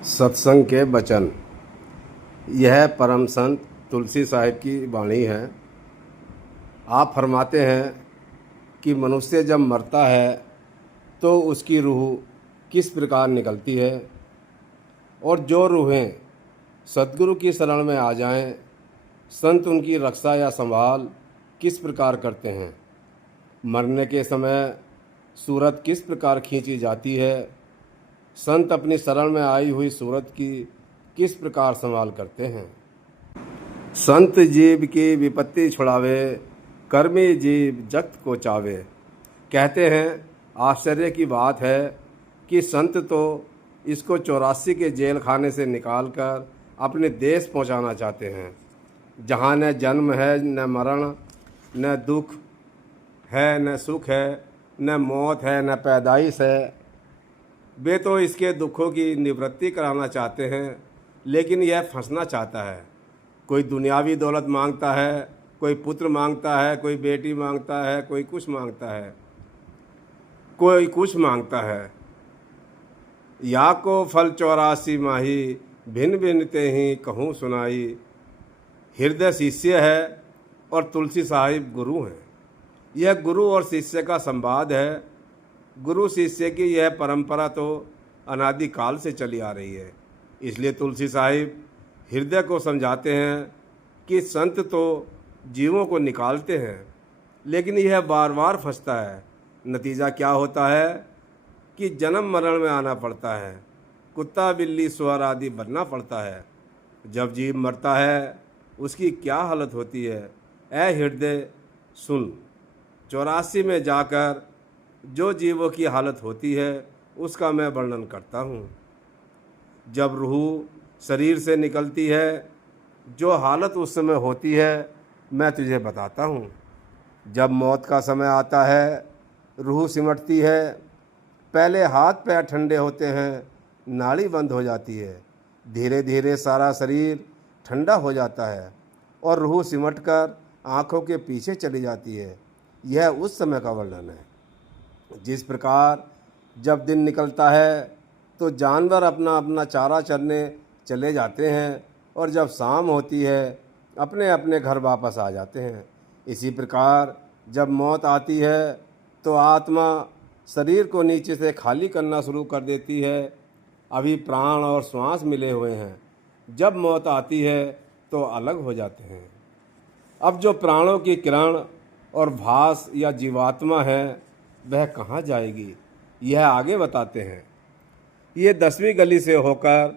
सत्संग के वचन। यह परम संत तुलसी साहिब की वाणी है। आप फरमाते हैं कि मनुष्य जब मरता है तो उसकी रूह किस प्रकार निकलती है, और जो रूहें सद्गुरु की शरण में आ जाएं, संत उनकी रक्षा या संभाल किस प्रकार करते हैं। मरने के समय सूरत किस प्रकार खींची जाती है, संत अपनी शरण में आई हुई सूरत की किस प्रकार संभाल करते हैं। संत जीव की विपत्ति छुड़ावे, कर्मी जीव जगत को चावे। कहते हैं आश्चर्य की बात है कि संत तो इसको 84 के जेल खाने से निकाल कर अपने देश पहुंचाना चाहते हैं, जहां न जन्म है, न मरण, न दुख है, न सुख है, न मौत है, न पैदाइश है। वे तो इसके दुखों की निवृत्ति कराना चाहते हैं, लेकिन यह फंसना चाहता है। कोई दुनियावी दौलत मांगता है, कोई पुत्र मांगता है, कोई बेटी मांगता है, कोई कुछ मांगता है, कोई कुछ मांगता है। या को फल 84 माही, भिन्न भिन्न ते ही कहूँ सुनाई। हृदय शिष्य है और तुलसी साहिब गुरु हैं। यह गुरु और शिष्य का संवाद है। गुरु शिष्य की यह परंपरा तो अनादिकाल से चली आ रही है। इसलिए तुलसी साहिब हृदय को समझाते हैं कि संत तो जीवों को निकालते हैं, लेकिन यह बार बार फंसता है। नतीजा क्या होता है कि जन्म मरण में आना पड़ता है, कुत्ता बिल्ली सुअर आदि बनना पड़ता है। जब जीव मरता है उसकी क्या हालत होती है, ऐ हृदय सुन। 84 में जाकर जो जीवों की हालत होती है उसका मैं वर्णन करता हूँ। जब रूह शरीर से निकलती है, जो हालत उस समय होती है मैं तुझे बताता हूँ। जब मौत का समय आता है, रूह सिमटती है। पहले हाथ पैर ठंडे होते हैं, नाड़ी बंद हो जाती है। धीरे धीरे सारा शरीर ठंडा हो जाता है और रूह सिमट कर आँखों के पीछे चली जाती है। यह उस समय का वर्णन है। जिस प्रकार जब दिन निकलता है तो जानवर अपना अपना चारा चरने चले जाते हैं, और जब शाम होती है अपने अपने घर वापस आ जाते हैं। इसी प्रकार जब मौत आती है तो आत्मा शरीर को नीचे से खाली करना शुरू कर देती है। अभी प्राण और श्वास मिले हुए हैं, जब मौत आती है तो अलग हो जाते हैं। अब जो प्राणों की किरण और भास या जीवात्मा है वह कहाँ जाएगी, यह आगे बताते हैं। ये 10वीं गली से होकर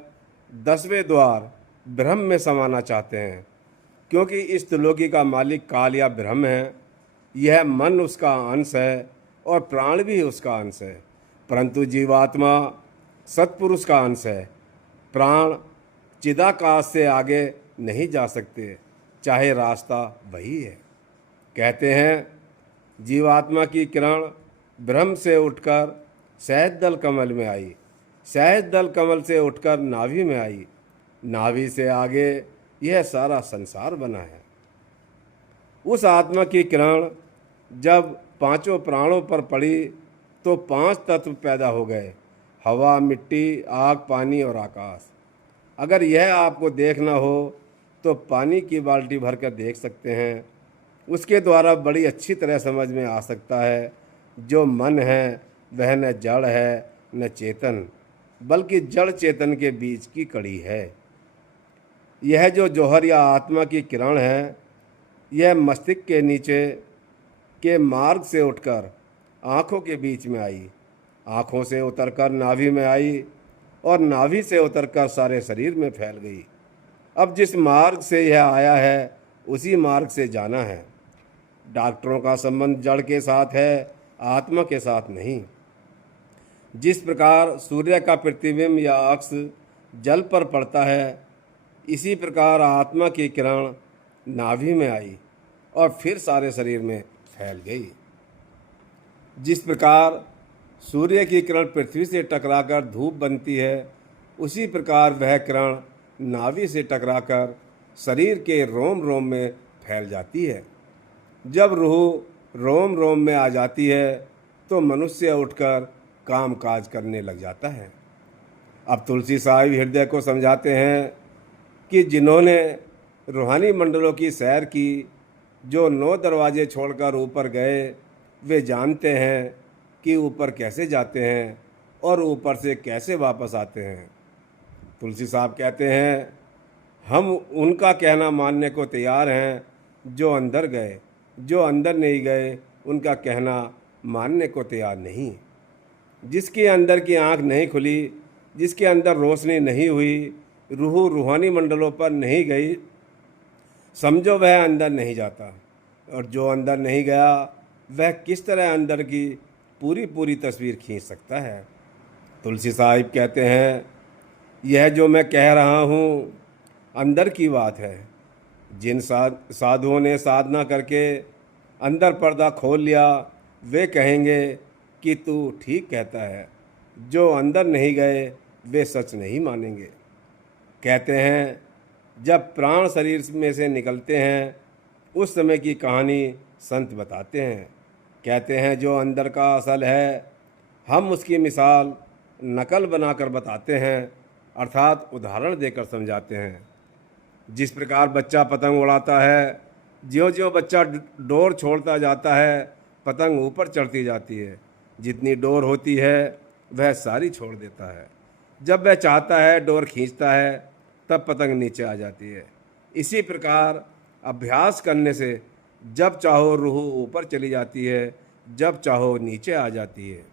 10वें द्वार ब्रह्म में समाना चाहते हैं, क्योंकि इस त्रिलोकी का मालिक काल या ब्रह्म है। यह मन उसका अंश है और प्राण भी उसका अंश है, परंतु जीवात्मा सत्पुरुष का अंश है। प्राण चिदाकाश से आगे नहीं जा सकते, चाहे रास्ता वही है। कहते हैं जीवात्मा की किरण ब्रह्म से उठकर शहद दल कमल में आई, शहद दल कमल से उठकर नाभि में आई, नाभि से आगे यह सारा संसार बना है। उस आत्मा की किरण जब पांचों प्राणों पर पड़ी तो 5 तत्व पैदा हो गए, हवा, मिट्टी, आग, पानी और आकाश। अगर यह आपको देखना हो तो पानी की बाल्टी भरकर देख सकते हैं। उसके द्वारा बड़ी अच्छी तरह समझ में आ सकता है जो मन है वह न जड़ है न चेतन, बल्कि जड़ चेतन के बीच की कड़ी है। यह जो जौहर या आत्मा की किरण है, यह मस्तिष्क के नीचे के मार्ग से उठकर आँखों के बीच में आई, आँखों से उतरकर नाभि में आई और नाभि से उतरकर सारे शरीर में फैल गई। अब जिस मार्ग से यह आया है उसी मार्ग से जाना है। डॉक्टरों का संबंध जड़ के साथ है, आत्मा के साथ नहीं। जिस प्रकार सूर्य का प्रतिबिंब या अक्स जल पर पड़ता है, इसी प्रकार आत्मा की किरण नाभि में आई और फिर सारे शरीर में फैल गई। जिस प्रकार सूर्य की किरण पृथ्वी से टकराकर धूप बनती है, उसी प्रकार वह किरण नाभि से टकराकर शरीर के रोम रोम में फैल जाती है। जब रूह रोम रोम में आ जाती है तो मनुष्य उठकर काम काज करने लग जाता है। अब तुलसी साहिब हृदय को समझाते हैं कि जिन्होंने रूहानी मंडलों की सैर की, जो 9 दरवाजे छोड़कर ऊपर गए, वे जानते हैं कि ऊपर कैसे जाते हैं और ऊपर से कैसे वापस आते हैं। तुलसी साहब कहते हैं, हम उनका कहना मानने को तैयार हैं जो अंदर गए, जो अंदर नहीं गए उनका कहना मानने को तैयार नहीं। जिसके अंदर की आंख नहीं खुली, जिसके अंदर रोशनी नहीं हुई, रूह रूहानी मंडलों पर नहीं गई, समझो वह अंदर नहीं जाता। और जो अंदर नहीं गया वह किस तरह अंदर की पूरी तस्वीर खींच सकता है। तुलसी साहिब कहते हैं, यह जो मैं कह रहा हूँ अंदर की बात है। जिन साधुओं ने साधना करके अंदर पर्दा खोल लिया, वे कहेंगे कि तू ठीक कहता है। जो अंदर नहीं गए वे सच नहीं मानेंगे। कहते हैं, जब प्राण शरीर में से निकलते हैं उस समय की कहानी संत बताते हैं। कहते हैं, जो अंदर का असल है हम उसकी मिसाल नकल बनाकर बताते हैं, अर्थात उदाहरण देकर समझाते हैं। जिस प्रकार बच्चा पतंग उड़ाता है, ज्यों-ज्यों बच्चा डोर छोड़ता जाता है पतंग ऊपर चढ़ती जाती है। जितनी डोर होती है वह सारी छोड़ देता है। जब वह चाहता है डोर खींचता है तब पतंग नीचे आ जाती है। इसी प्रकार अभ्यास करने से जब चाहो रूह ऊपर चली जाती है, जब चाहो नीचे आ जाती है।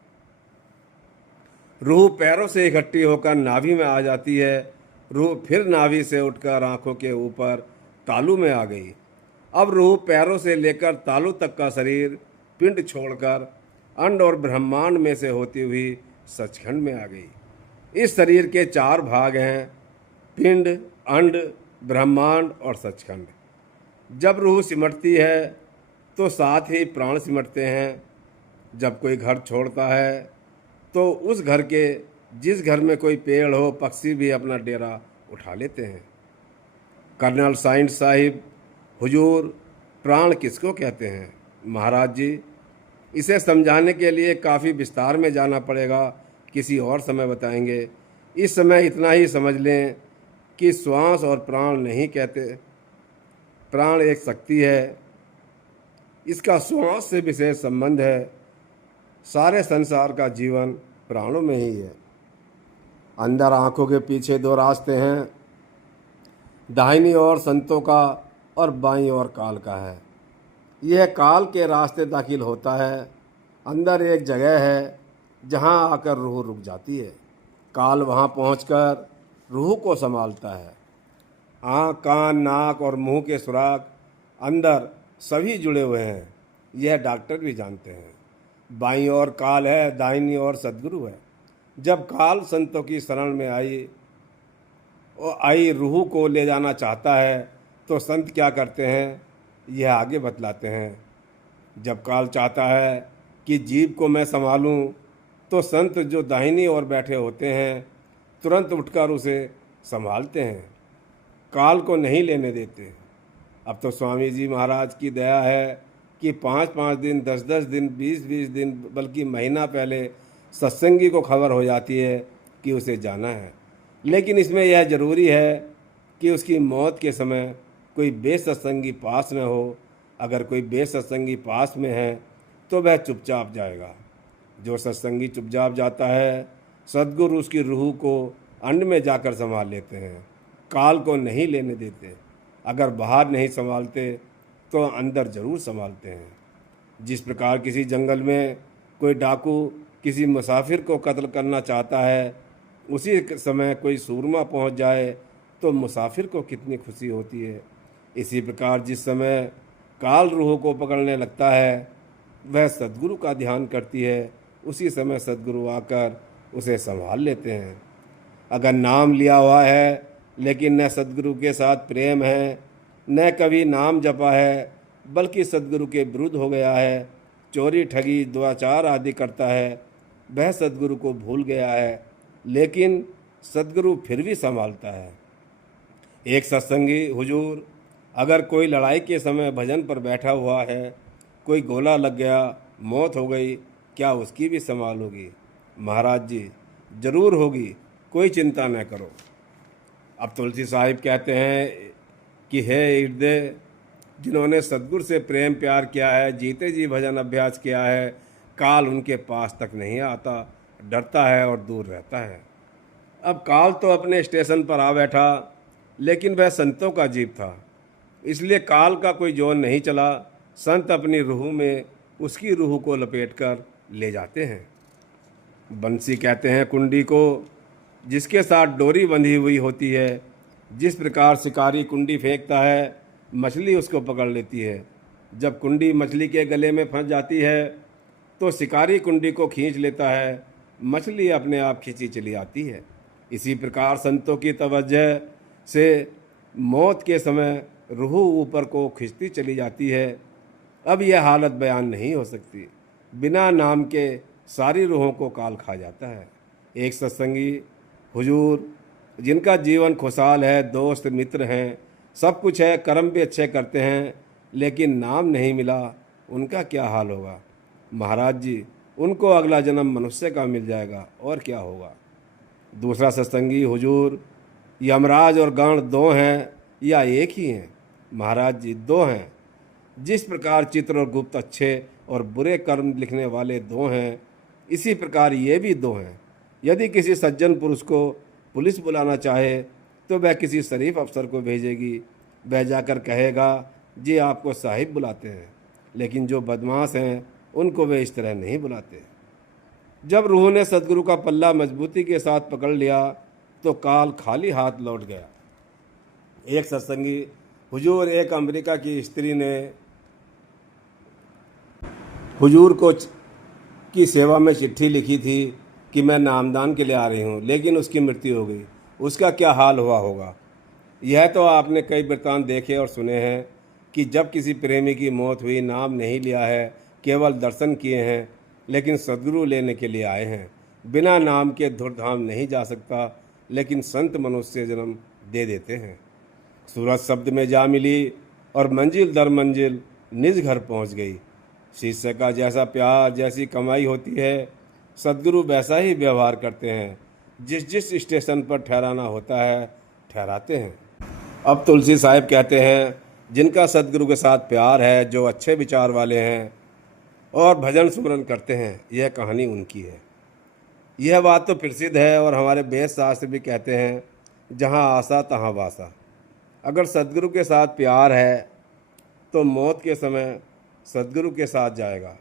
रूह पैरों से इकट्ठी होकर नाभि में आ जाती है। रूह फिर नाभि से उठकर आंखों के ऊपर तालू में आ गई। अब रूह पैरों से लेकर तालू तक का शरीर पिंड छोड़कर अंड और ब्रह्मांड में से होती हुई सचखंड में आ गई। इस शरीर के 4 भाग हैं, पिंड, अंड, ब्रह्मांड और सचखंड। जब रूह सिमटती है तो साथ ही प्राण सिमटते हैं। जब कोई घर छोड़ता है तो उस घर के जिस घर में कोई पेड़ हो, पक्षी भी अपना डेरा उठा लेते हैं। कर्नल साइंट साहिब, हुजूर, प्राण किसको कहते हैं? महाराज जी, इसे समझाने के लिए काफ़ी विस्तार में जाना पड़ेगा, किसी और समय बताएंगे। इस समय इतना ही समझ लें कि श्वास और प्राण नहीं कहते। प्राण एक शक्ति है, इसका श्वास से विशेष संबंध है। सारे संसार का जीवन प्राणों में ही है। अंदर आंखों के पीछे 2 रास्ते हैं, दाहिनी ओर संतों का और बाईं ओर काल का है। यह काल के रास्ते दाखिल होता है। अंदर एक जगह है जहां आकर रूह रुक जाती है। काल वहां पहुंचकर रूह को संभालता है। आँख, कान, नाक और मुंह के सुराग अंदर सभी जुड़े हुए हैं, यह डॉक्टर भी जानते हैं। बाईं ओर काल है, दाहिनी ओर सद्गुरु है। जब काल संतों की शरण में आई रूह को ले जाना चाहता है तो संत क्या करते हैं, यह आगे बतलाते हैं। जब काल चाहता है कि जीव को मैं संभालूं तो संत जो दाहिनी ओर बैठे होते हैं तुरंत उठकर उसे संभालते हैं, काल को नहीं लेने देते। अब तो स्वामी जी महाराज की दया है कि 5-5 दिन, 10-10 दिन, 20-20 दिन, बल्कि महीना पहले सत्संगी को खबर हो जाती है कि उसे जाना है। लेकिन इसमें यह ज़रूरी है कि उसकी मौत के समय कोई बेसत्संगी पास न हो। अगर कोई बेसत्संगी पास में है तो वह चुपचाप जाएगा। जो सत्संगी चुपचाप जाता है, सद्गुरु उसकी रूह को अंड में जाकर संभाल लेते हैं, काल को नहीं लेने देते। अगर बाहर नहीं संभालते तो अंदर ज़रूर संभालते हैं। जिस प्रकार किसी जंगल में कोई डाकू किसी मुसाफिर को कत्ल करना चाहता है, उसी समय कोई सूरमा पहुंच जाए तो मुसाफिर को कितनी खुशी होती है। इसी प्रकार जिस समय काल रूह को पकड़ने लगता है, वह सद्गुरु का ध्यान करती है, उसी समय सद्गुरु आकर उसे संभाल लेते हैं। अगर नाम लिया हुआ है लेकिन न सद्गुरु के साथ प्रेम है, न कभी नाम जपा है, बल्कि सद्गुरु के विरुद्ध हो गया है, चोरी, ठगी, दुराचार आदि करता है, वह सद्गुरु को भूल गया है, लेकिन सद्गुरु फिर भी संभालता है। एक सत्संगी, हुजूर, अगर कोई लड़ाई के समय भजन पर बैठा हुआ है, कोई गोला लग गया, मौत हो गई, क्या उसकी भी संभाल होगी? महाराज जी, जरूर होगी। कोई चिंता न करो। अब तुलसी साहिब कहते हैं कि हे हृदय, जिन्होंने सद्गुरु से प्रेम प्यार किया है, जीते जी भजन अभ्यास किया है, काल उनके पास तक नहीं आता, डरता है और दूर रहता है। अब काल तो अपने स्टेशन पर आ बैठा, लेकिन वह संतों का जीव था, इसलिए काल का कोई जोर नहीं चला। संत अपनी रूह में उसकी रूह को लपेटकर ले जाते हैं। बंसी कहते हैं कुंडी को जिसके साथ डोरी बंधी हुई होती है। जिस प्रकार शिकारी कुंडी फेंकता है, मछली उसको पकड़ लेती है। जब कुंडी मछली के गले में फंस जाती है तो शिकारी कुंडी को खींच लेता है, मछली अपने आप खींची चली आती है। इसी प्रकार संतों की तवज्जो से मौत के समय रूह ऊपर को खिंचती चली जाती है। अब यह हालत बयान नहीं हो सकती। बिना नाम के सारी रूहों को काल खा जाता है। एक सत्संगी हुजूर, जिनका जीवन खुशहाल है, दोस्त मित्र हैं, सब कुछ है, कर्म भी अच्छे करते हैं, लेकिन नाम नहीं मिला, उनका क्या हाल होगा? महाराज जी, उनको अगला जन्म मनुष्य का मिल जाएगा, और क्या होगा? दूसरा सत्संगी हुजूर, यमराज और गण दो हैं या एक ही हैं? महाराज जी, दो हैं। जिस प्रकार चित्र और गुप्त अच्छे और बुरे कर्म लिखने वाले दो हैं, इसी प्रकार ये भी दो हैं। यदि किसी सज्जन पुरुष को पुलिस बुलाना चाहे तो वह किसी शरीफ अफसर को भेजेगी। वह जाकर कहेगा, जी आपको साहिब बुलाते हैं। लेकिन जो बदमाश हैं उनको वे इस तरह नहीं बुलाते। जब रूह ने सद्गुरु का पल्ला मजबूती के साथ पकड़ लिया तो काल खाली हाथ लौट गया। एक सत्संगी हुजूर, एक अमेरिका की स्त्री ने हुजूर को की सेवा में चिट्ठी लिखी थी कि मैं नामदान के लिए आ रही हूँ, लेकिन उसकी मृत्यु हो गई। उसका क्या हाल हुआ होगा? यह तो आपने कई वृत्तांत देखे और सुने हैं कि जब किसी प्रेमी की मौत हुई, नाम नहीं लिया है, केवल दर्शन किए हैं, लेकिन सद्गुरु लेने के लिए आए हैं। बिना नाम के धुरधाम नहीं जा सकता, लेकिन संत मनुष्य जन्म दे देते हैं। सूरज शब्द में जा मिली और मंजिल दर मंजिल निज घर पहुंच गई। शिष्य का जैसा प्यार, जैसी कमाई होती है, सद्गुरु वैसा ही व्यवहार करते हैं। जिस जिस स्टेशन पर ठहराना होता है, ठहराते हैं। अब तुलसी साहिब कहते हैं, जिनका सद्गुरु के साथ प्यार है, जो अच्छे विचार वाले हैं और भजन सुमरन करते हैं, यह कहानी उनकी है। यह बात तो प्रसिद्ध है और हमारे वेद शास्त्र भी कहते हैं, जहाँ आशा तहाँ वासा। अगर सद्गुरु के साथ प्यार है तो मौत के समय सद्गुरु के साथ जाएगा।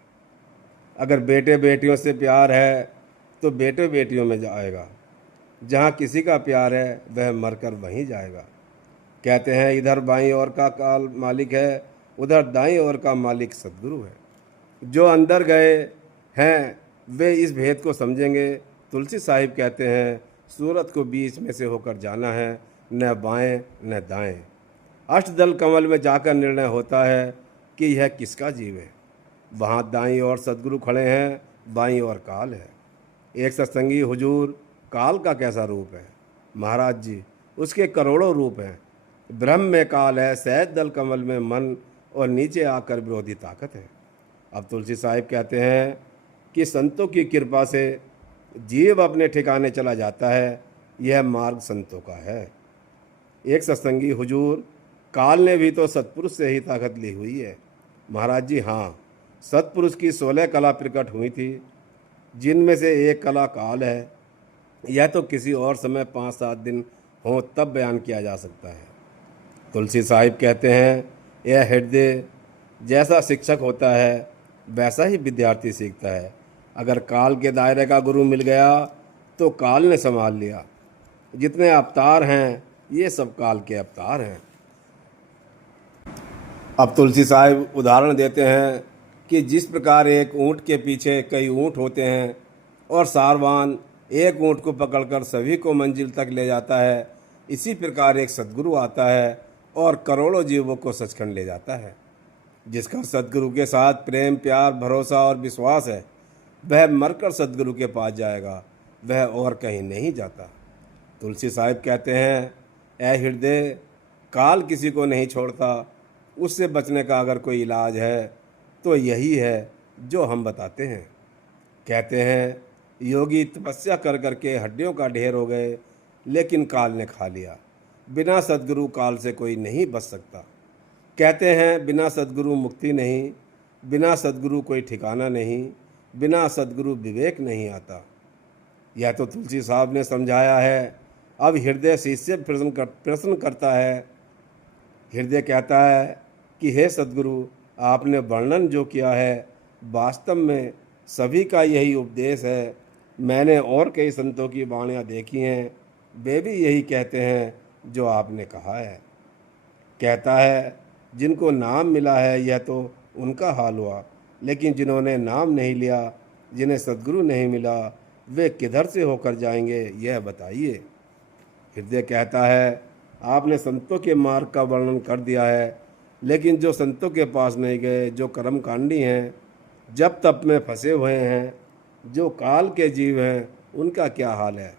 अगर बेटे बेटियों से प्यार है तो बेटे बेटियों में जाएगा। जहाँ किसी का प्यार है वह मरकर वहीं जाएगा। कहते हैं, इधर बाईं ओर का काल मालिक है, उधर दाईं ओर का मालिक सद्गुरु है। जो अंदर गए हैं वे इस भेद को समझेंगे। तुलसी साहिब कहते हैं, सूरत को बीच में से होकर जाना है, न बाएं न दाएं। अष्टदल कमल में जाकर निर्णय होता है कि यह किसका जीव है। वहाँ दाईं ओर सद्गुरु खड़े हैं, बाईं ओर काल है। एक सत्संगी हुजूर, काल का कैसा रूप है? महाराज जी, उसके करोड़ों रूप हैं। ब्रह्म में काल है, सहज दल कमल में मन और नीचे आकर विरोधी ताकत है। अब तुलसी साहिब कहते हैं कि संतों की कृपा से जीव अपने ठिकाने चला जाता है। यह मार्ग संतों का है। एक सत्संगी हुजूर, काल ने भी तो सत्पुरुष से ही ताकत ली हुई है। महाराज जी, हाँ, सत्पुरुष की 16 कला प्रकट हुई थी, जिनमें से एक कला काल है। यह तो किसी और समय 5-7 दिन हो तब बयान किया जा सकता है। तुलसी साहिब कहते हैं, यह हृदय जैसा शिक्षक होता है वैसा ही विद्यार्थी सीखता है। अगर काल के दायरे का गुरु मिल गया तो काल ने संभाल लिया। जितने अवतार हैं ये सब काल के अवतार हैं। अब तुलसी साहिब उदाहरण देते हैं कि जिस प्रकार एक ऊँट के पीछे कई ऊँट होते हैं और सारवान एक ऊँट को पकड़कर सभी को मंजिल तक ले जाता है, इसी प्रकार एक सद्गुरु आता है और करोड़ों जीवों को सचखंड ले जाता है। जिसका सद्गुरु के साथ प्रेम, प्यार, भरोसा और विश्वास है, वह मरकर सद्गुरु के पास जाएगा, वह और कहीं नहीं जाता। तुलसी साहिब कहते हैं, ऐ हृदय, काल किसी को नहीं छोड़ता। उससे बचने का अगर कोई इलाज है तो यही है जो हम बताते हैं। कहते हैं, योगी तपस्या कर करके हड्डियों का ढेर हो गए, लेकिन काल ने खा लिया। बिना सद्गुरु काल से कोई नहीं बच सकता। कहते हैं बिना सद्गुरु मुक्ति नहीं, बिना सद्गुरु कोई ठिकाना नहीं, बिना सद्गुरु विवेक नहीं आता। यह तो तुलसी साहब ने समझाया है। अब हृदय शिष्य प्रश्न करता है। हृदय कहता है कि हे सद्गुरु, आपने वर्णन जो किया है वास्तव में सभी का यही उपदेश है। मैंने और कई संतों की वाणियाँ देखी हैं, वे भी यही कहते हैं जो आपने कहा है। कहता है जिनको नाम मिला है यह तो उनका हाल हुआ, लेकिन जिन्होंने नाम नहीं लिया, जिन्हें सद्गुरु नहीं मिला, वे किधर से होकर जाएंगे यह बताइए। हृदय कहता है आपने संतों के मार्ग का वर्णन कर दिया है, लेकिन जो संतों के पास नहीं गए, जो कर्मकांडी हैं, जब तप में फंसे हुए हैं, जो काल के जीव हैं, उनका क्या हाल है?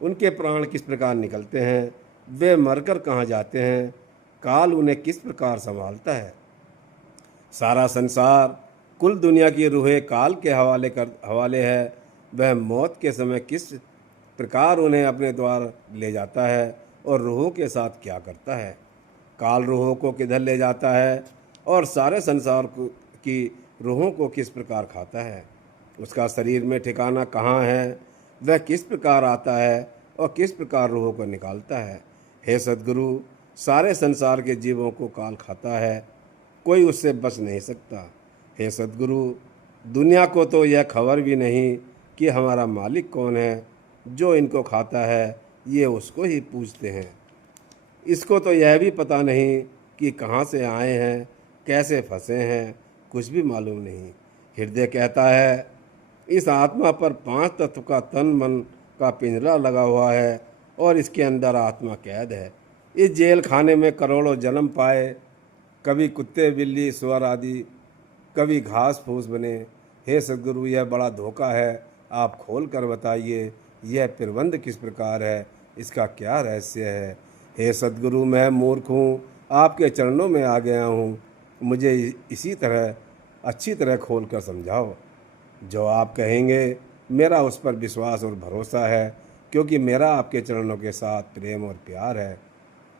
उनके प्राण किस प्रकार निकलते हैं? वे मरकर कहाँ जाते हैं? काल उन्हें किस प्रकार संभालता है? सारा संसार, कुल दुनिया की रूहें काल के हवाले है। वह मौत के समय किस प्रकार उन्हें अपने द्वार ले जाता है और रूहों के साथ क्या करता है? काल रूहों को किधर ले जाता है और सारे संसार की रूहों को किस प्रकार खाता है? उसका शरीर में ठिकाना कहाँ है? वह किस प्रकार आता है और किस प्रकार रूहों को निकालता है? हे सद्गुरु, सारे संसार के जीवों को काल खाता है, कोई उससे बच नहीं सकता। हे सद्गुरु, दुनिया को तो यह खबर भी नहीं कि हमारा मालिक कौन है जो इनको खाता है। ये उसको ही पूछते हैं। इसको तो यह भी पता नहीं कि कहाँ से आए हैं, कैसे फंसे हैं, कुछ भी मालूम नहीं। हृदय कहता है इस आत्मा पर 5 तत्व का तन मन का पिंजरा लगा हुआ है और इसके अंदर आत्मा कैद है। इस जेल खाने में करोड़ों जन्म पाए, कभी कुत्ते बिल्ली सुअर आदि, कभी घास फूस बने। हे सद्गुरु, यह बड़ा धोखा है, आप खोल कर बताइए यह प्रबंध किस प्रकार है, इसका क्या रहस्य है? हे सद्गुरु, मैं मूर्ख हूँ, आपके चरणों में आ गया हूँ, मुझे इसी तरह अच्छी तरह खोल कर समझाओ। जो आप कहेंगे मेरा उस पर विश्वास और भरोसा है, क्योंकि मेरा आपके चरणों के साथ प्रेम और प्यार है।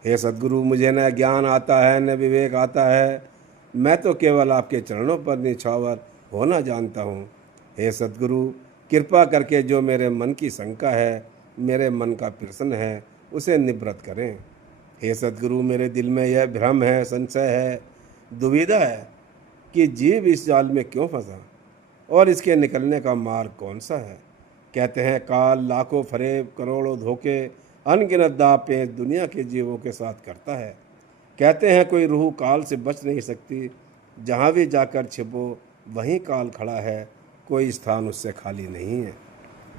हे सद्गुरु, मुझे न ज्ञान आता है न विवेक आता है, मैं तो केवल आपके चरणों पर निछावर होना जानता हूँ। हे सद्गुरु, कृपा करके जो मेरे मन की शंका है, मेरे मन का प्रश्न है, उसे निवृत्त करें। हे सद्गुरु, मेरे दिल में यह भ्रम है, संशय है, दुविधा है कि जीव इस जाल में क्यों फंसा और इसके निकलने का मार्ग कौन सा है। कहते हैं काल लाखों फरेब, करोड़ों धोखे, अनगिनत दांव दुनिया के जीवों के साथ करता है। कहते हैं कोई रूह काल से बच नहीं सकती, जहाँ भी जाकर छिपो वहीं काल खड़ा है, कोई स्थान उससे खाली नहीं है।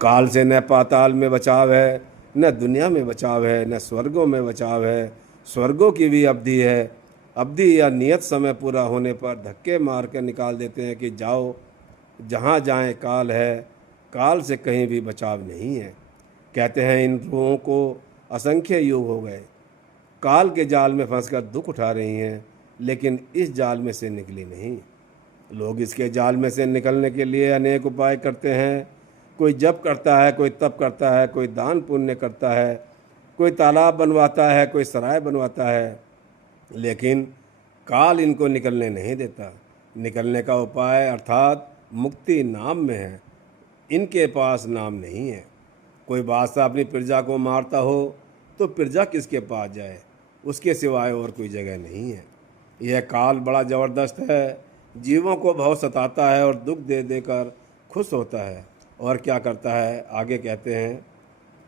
काल से न पाताल में बचाव है, न दुनिया में बचाव है, न स्वर्गों में बचाव है। स्वर्गों की भी अवधि है, अवधि या नियत समय पूरा होने पर धक्के मार कर निकाल देते हैं कि जाओ, जहाँ जाएं काल है, काल से कहीं भी बचाव नहीं है। कहते हैं इन रूहों को असंख्य युग हो गए, काल के जाल में फंसकर दुख उठा रही हैं, लेकिन इस जाल में से निकली नहीं। लोग इसके जाल में से निकलने के लिए अनेक उपाय करते हैं। कोई जप करता है, कोई तप करता है, कोई दान पुण्य करता है, कोई तालाब बनवाता है, कोई सराय बनवाता है, लेकिन काल इनको निकलने नहीं देता। निकलने का उपाय अर्थात मुक्ति नाम में है, इनके पास नाम नहीं है। कोई बादशाह अपनी प्रजा को मारता हो तो प्रजा किसके पास जाए, उसके सिवाय और कोई जगह नहीं है। यह काल बड़ा ज़बरदस्त है, जीवों को बहुत सताता है और दुख दे देकर खुश होता है। और क्या करता है, आगे कहते हैं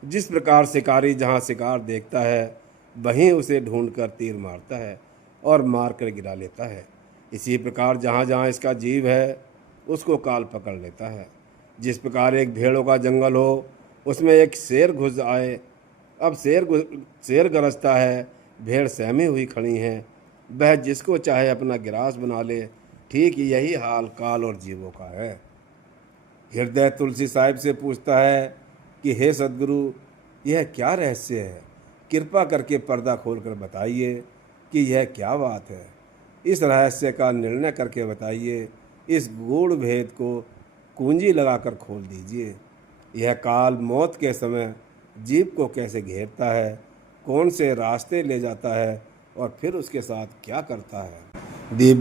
जिस प्रकार शिकारी जहाँ शिकार देखता है वहीं उसे ढूंढकर तीर मारता है और मार कर गिरा लेता है, इसी प्रकार जहाँ जहाँ इसका जीव है उसको काल पकड़ लेता है। जिस प्रकार एक भेड़ों का जंगल हो, उसमें एक शेर घुस आए, अब शेर गरजता है, भेड़ सहमी हुई खड़ी हैं, वह जिसको चाहे अपना गिरास बना ले। ठीक यही हाल काल और जीवों का है। हृदय तुलसी साहिब से पूछता है कि हे सद्गुरु, यह क्या रहस्य है, कृपा करके पर्दा खोलकर बताइए कि यह क्या बात है। इस रहस्य का निर्णय करके बताइए, इस गूढ़ भेद को कुंजी लगाकर खोल दीजिए। यह काल मौत के समय जीव को कैसे घेरता है, कौन से रास्ते ले जाता है और फिर उसके साथ क्या करता है। दीप